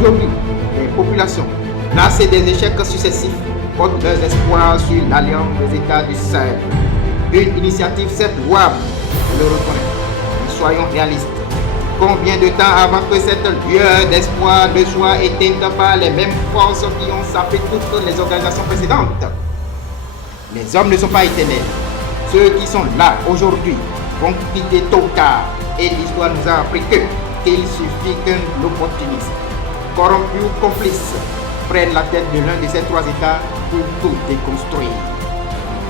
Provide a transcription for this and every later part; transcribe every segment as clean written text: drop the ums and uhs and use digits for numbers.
Aujourd'hui, les populations, lassées des échecs successifs, portent leurs espoirs sur l'Alliance des États du Sahel. Une initiative certes louable, je le reconnais, mais soyons réalistes. Combien de temps avant que cette lueur d'espoir ne soit éteinte par les mêmes forces qui ont sapé toutes les organisations précédentes? Les hommes ne sont pas éternels. Ceux qui sont là aujourd'hui vont quitter tôt ou tard. Et l'histoire nous a appris qu'il suffit qu'un opportuniste, corrompu ou complice, prenne la tête de l'un de ces trois États pour tout déconstruire.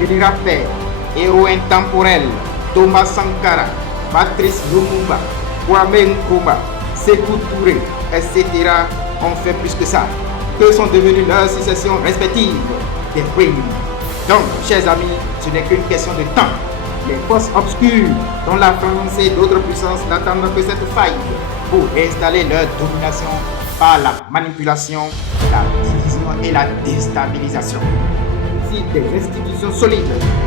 Général Père, héros intemporel, Thomas Sankara, Patrice Lumumba, Kwame Nkrumah, Sékou Touré, etc. ont fait plus que ça. Que sont devenues leurs successions respectives? Des ruines. Donc, chers amis, ce n'est qu'une question de temps. Les forces obscures, dont la France et d'autres puissances, n'attendent que cette faille pour installer leur domination par la manipulation, la division et la déstabilisation. Si des institutions solides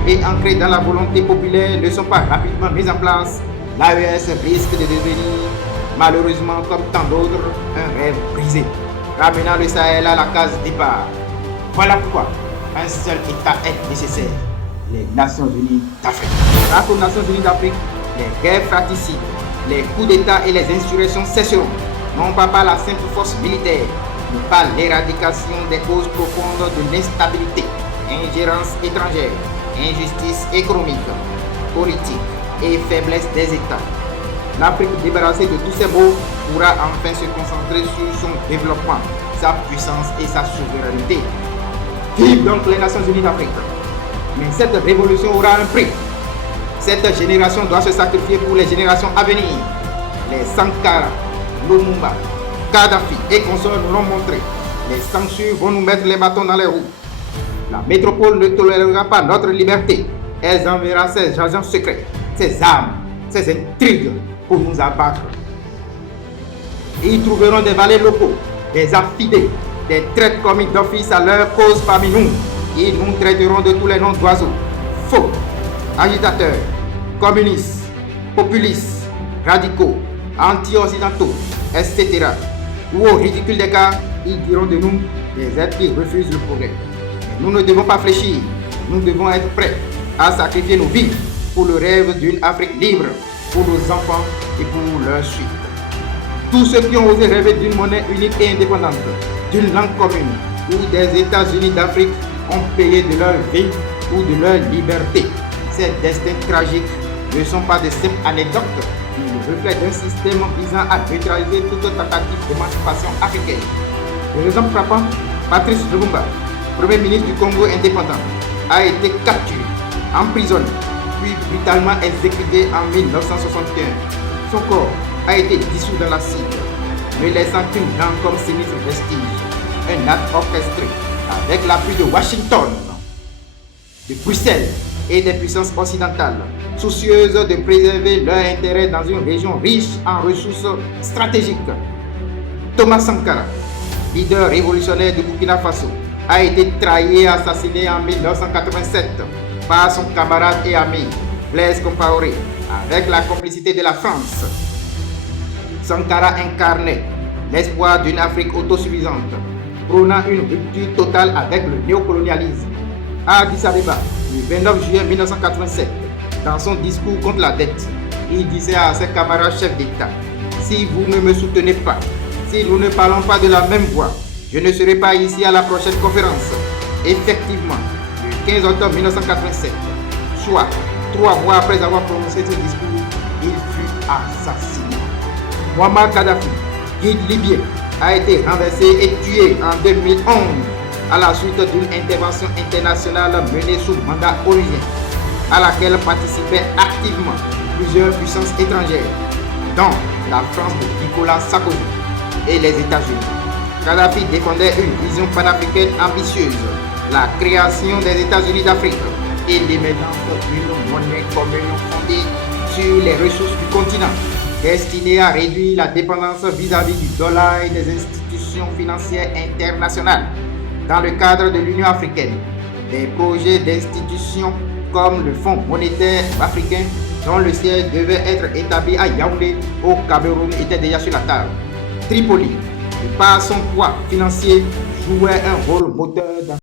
et ancrées dans la volonté populaire ne sont pas rapidement mises en place, l'AES risque de devenir, malheureusement comme tant d'autres, un rêve brisé, ramenant le Sahel à la case départ. Voilà pourquoi un seul État est nécessaire: les Nations Unies d'Afrique. Grâce aux Nations Unies d'Afrique, les guerres fratricides, les coups d'État et les insurrections cesseront, non pas par la simple force militaire, mais par l'éradication des causes profondes de l'instabilité, ingérence étrangère, injustice économique, politique et faiblesse des États. L'Afrique débarrassée de tous ces maux pourra enfin se concentrer sur son développement, sa puissance et sa souveraineté. Vive donc les Nations Unies d'Afrique! Mais cette révolution aura un prix. Cette génération doit se sacrifier pour les générations à venir. Les Sankara, Lumumba, Kadhafi et consorts nous l'ont montré. Les censures vont nous mettre les bâtons dans les roues. La métropole ne tolérera pas notre liberté. Elle enverra ses agents secrets, ses armes, ses intrigues pour nous abattre. Ils trouveront des valets locaux, des affidés, des traîtres commis d'office à leur cause parmi nous. Ils nous traiteront de tous les noms d'oiseaux, faux, agitateurs, communistes, populistes, radicaux, anti-occidentaux, etc. Ou au ridicule des cas, ils diront de nous des êtres qui refusent le progrès. Mais nous ne devons pas fléchir, nous devons être prêts à sacrifier nos vies pour le rêve d'une Afrique libre, pour nos enfants et pour leur suite. Tous ceux qui ont osé rêver d'une monnaie unique et indépendante, d'une langue commune ou des États-Unis d'Afrique ont payé de leur vie ou de leur liberté. Ces destins tragiques ne sont pas de simples anecdotes, ils reflètent un système visant à neutraliser toute tentative d'émancipation africaine. De exemple frappant, Patrice Lumumba, Premier ministre du Congo indépendant, a été capturé, emprisonné, puis brutalement exécuté en 1961. Son corps a été dissous dans l'acide, ne laissant qu'une dent comme sinistre vestige. Un acte orchestré avec l'appui de Washington, de Bruxelles et des puissances occidentales, soucieuses de préserver leurs intérêts dans une région riche en ressources stratégiques. Thomas Sankara, leader révolutionnaire du Burkina Faso, a été trahi et assassiné en 1987 par son camarade et ami Blaise Compaoré, avec la complicité de la France. Sankara incarnait l'espoir d'une Afrique autosuffisante, prônant une rupture totale avec le néocolonialisme. À Addis Abeba, le 29 juillet 1987, dans son discours contre la dette, il disait à ses camarades chefs d'État: si vous ne me soutenez pas, si nous ne parlons pas de la même voix, je ne serai pas ici à la prochaine conférence. Effectivement, le 15 octobre 1987, soit 3 mois après avoir prononcé ce discours, il fut assassiné. Muammar Kadhafi, guide libyen, a été renversé et tué en 2011 à la suite d'une intervention internationale menée sous mandat onusien, à laquelle participaient activement plusieurs puissances étrangères, dont la France de Nicolas Sarkozy et les États-Unis. Kadhafi défendait une vision panafricaine ambitieuse, la création des États-Unis d'Afrique et l'émergence d'une monnaie commune fondée sur les ressources du continent, destinée à réduire la dépendance vis-à-vis du dollar et des institutions financières internationales. Dans le cadre de l'Union africaine, des projets d'institutions comme le Fonds monétaire africain, dont le siège devait être établi à Yaoundé, au Cameroun, étaient déjà sur la table. Tripoli, par son poids financier, jouait un rôle moteur dans